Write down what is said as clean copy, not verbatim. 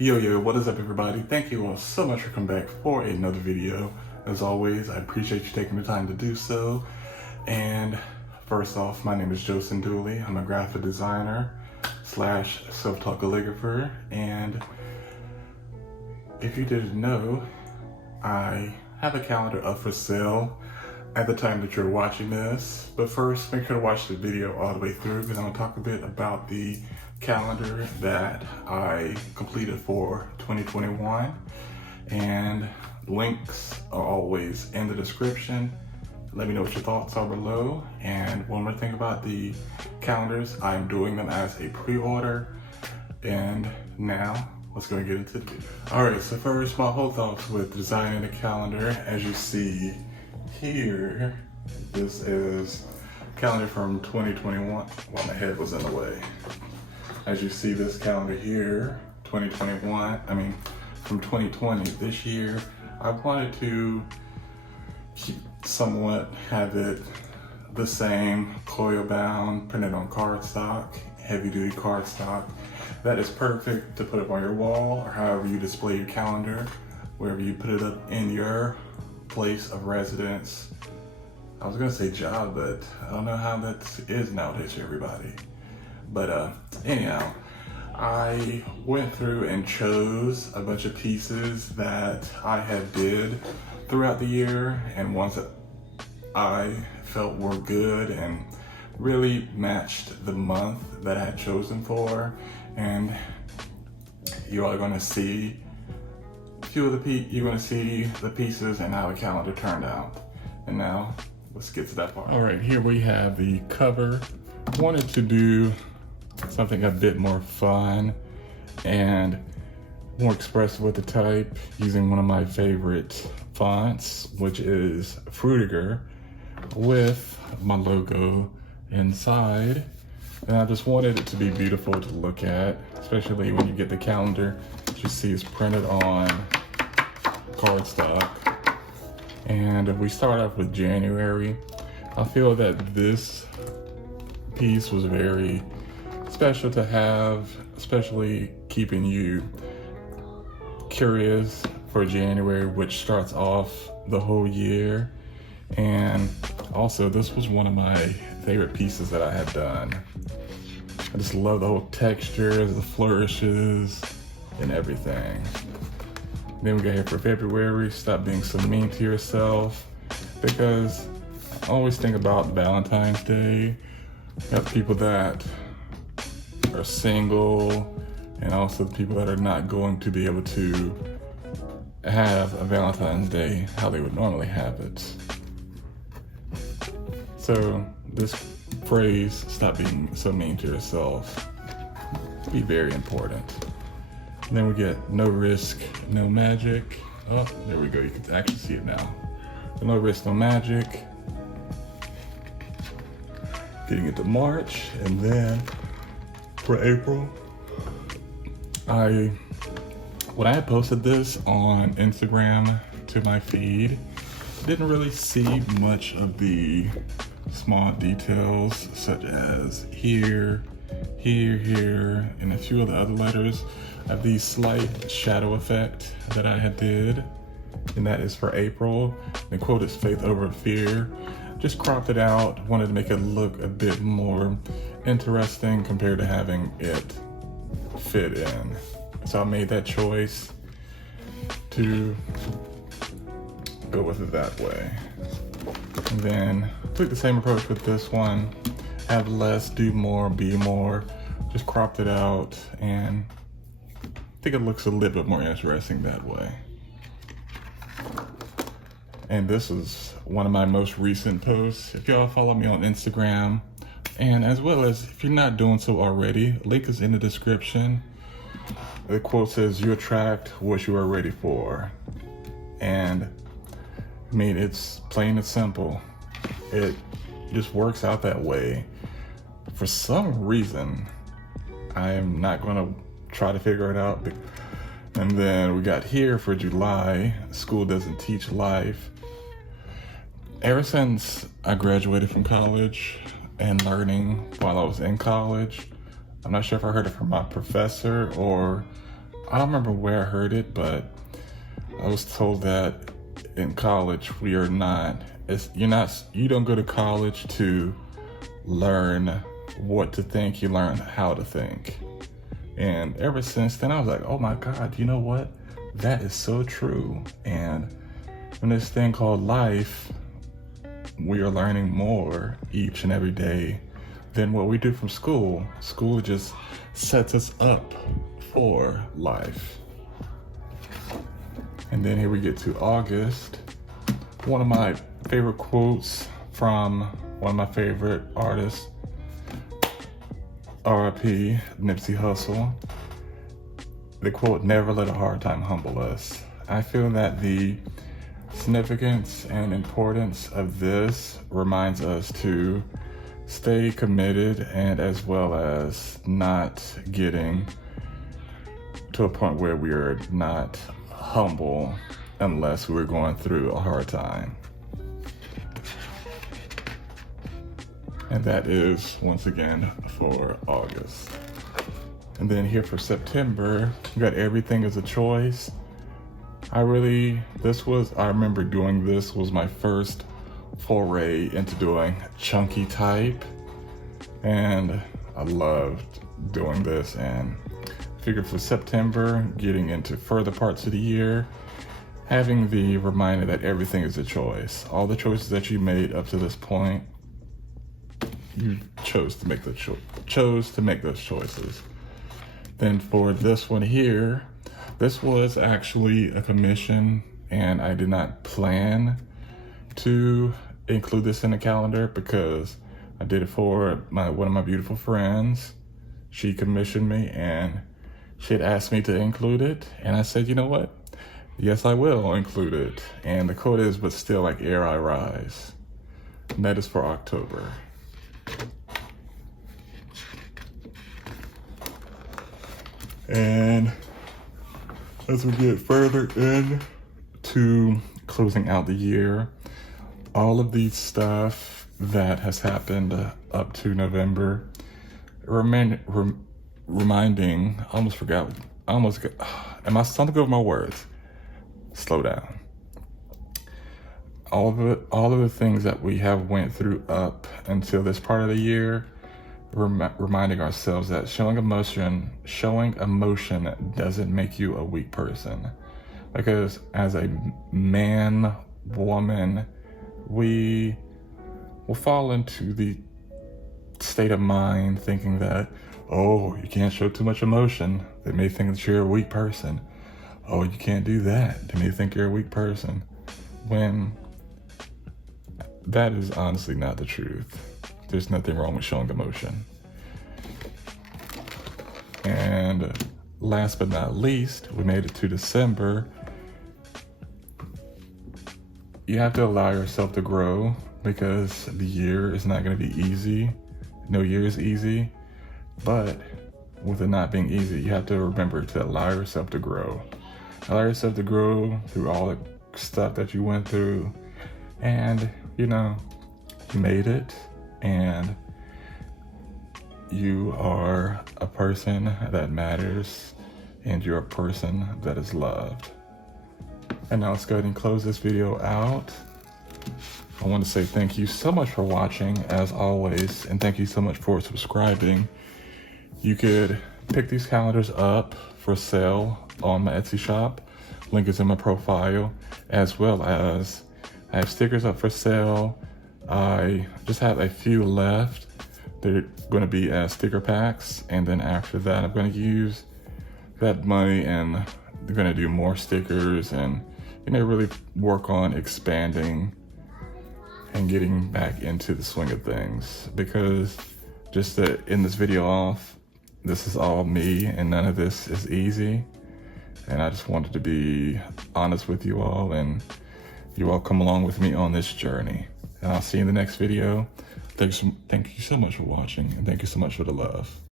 Yo, what is up everybody? Thank you all so much for coming back for another video. As always, I appreciate you taking the time to do so. And first off, my name is Dooley. I'm a graphic designer / self-taught calligrapher. And if you didn't know, I have a calendar up for sale at the time that you're watching this. But first, make sure to watch the video all the way through because I'm gonna talk a bit about the calendar that I completed for 2021, and links are always in the description. Let me know what your thoughts are below. And one more thing about the calendars, I'm doing them as a pre-order. And now let's go and get into it. All right, so first, my whole thoughts with designing the calendar. As you see here, this is calendar from 2021. Well, my head was in the way. As you see this calendar here, from 2020, this year, I wanted to have it the same, coil bound, printed on cardstock, heavy duty cardstock. That is perfect to put up on your wall or however you display your calendar, wherever you put it up in your place of residence. I was gonna say job, but I don't know how that is nowadays for everybody. But anyhow, I went through and chose a bunch of pieces that I had did throughout the year and ones that I felt were good and really matched the month that I had chosen for. And you are going to see you're going to see the pieces and how the calendar turned out. And now let's get to that part. All right, here we have the cover. I wanted to do something a bit more fun and more expressive with the type, using one of my favorite fonts, which is Frutiger, with my logo inside. And I just wanted it to be beautiful to look at, especially when you get the calendar. As you see, it's printed on cardstock. And if we start off with January, I feel that this piece was very special to have, especially keeping you curious for January, which starts off the whole year. And also, this was one of my favorite pieces that I had done. I just love the whole textures, the flourishes, and everything. Then we got here for February, stop being so mean to yourself, because I always think about Valentine's Day. You have people that are single, and also the people that are not going to be able to have a Valentine's Day how they would normally have it. So this phrase, stop being so mean to yourself, be very important. And then we get no risk, no magic. Oh, there we go, you can actually see it now. No risk, no magic. Getting into March, and then for April, when I had posted this on Instagram to my feed, didn't really see much of the small details, such as here, and a few of the other letters of the slight shadow effect that I had did, and that is for April. The quote is faith over fear. Just cropped it out, wanted to make it look a bit more interesting compared to having it fit in. So I made that choice to go with it that way. And then took the same approach with this one. Have less, do more, be more. Just cropped it out, and I think it looks a little bit more interesting that way. And this is one of my most recent posts. If y'all follow me on Instagram, and as well as if you're not doing so already, link is in the description. The quote says, "You attract what you are ready for." And I mean, it's plain and simple. It just works out that way. For some reason, I am not gonna try to figure it out. And then we got here for July, school doesn't teach life. Ever since I graduated from college and learning while I was in college, I'm not sure if I heard it from my professor or I don't remember where I heard it, but I was told that in college you don't go to college to learn what to think, you learn how to think. And ever since then I was like, oh my God, you know what? That is so true. And in this thing called life, we are learning more each and every day than what we do from school. School just sets us up for life. And then here we get to August. One of my favorite quotes from one of my favorite artists, R.I.P. Nipsey Hussle. The quote, "Never let a hard time humble us." I feel that the significance and importance of this reminds us to stay committed, and as well as not getting to a point where we are not humble unless we're going through a hard time. And that is, once again, for August. And then here for September, you got Everything is a Choice. I remember doing this was my first foray into doing chunky type. And I loved doing this, and figured for September, getting into further parts of the year, having the reminder that everything is a choice. All the choices that you made up to this point, you chose to make those choices. Then for this one here, this was actually a commission, and I did not plan to include this in the calendar because I did it for one of my beautiful friends. She commissioned me and she had asked me to include it, and I said, you know what? Yes, I will include it. And the quote is, "But still like air I rise." And that is for October. And as we get further into closing out the year, all of these stuff that has happened up to November, reminding, am I something over my words? Slow down. All of the things that we have went through up until this part of the year, reminding ourselves that showing emotion doesn't make you a weak person. Because as a man, woman, we will fall into the state of mind thinking that, oh, you can't show too much emotion. They may think that you're a weak person. Oh, you can't do that. They may think you're a weak person. When that is honestly not the truth. There's nothing wrong with showing emotion. And last but not least, we made it to December. You have to allow yourself to grow, because the year is not going to be easy. No year is easy. But with it not being easy, you have to remember to allow yourself to grow. Allow yourself to grow through all the stuff that you went through. And, you made it. And you are a person that matters. And you're a person that is loved. And now let's go ahead and close this video out. I want to say thank you so much for watching, as always, and thank you so much for subscribing. You could pick these calendars up for sale on my Etsy shop. Link is in my profile, as well as I have stickers up for sale. I just have a few left. They're going to be as sticker packs, and then after that, I'm going to use that money and they're going to do more stickers and really work on expanding and getting back into the swing of things. Because just to end this video off, this is all me and none of this is easy. And I just wanted to be honest with you all, and you all come along with me on this journey. And I'll see you in the next video. Thank you so much for watching, and thank you so much for the love.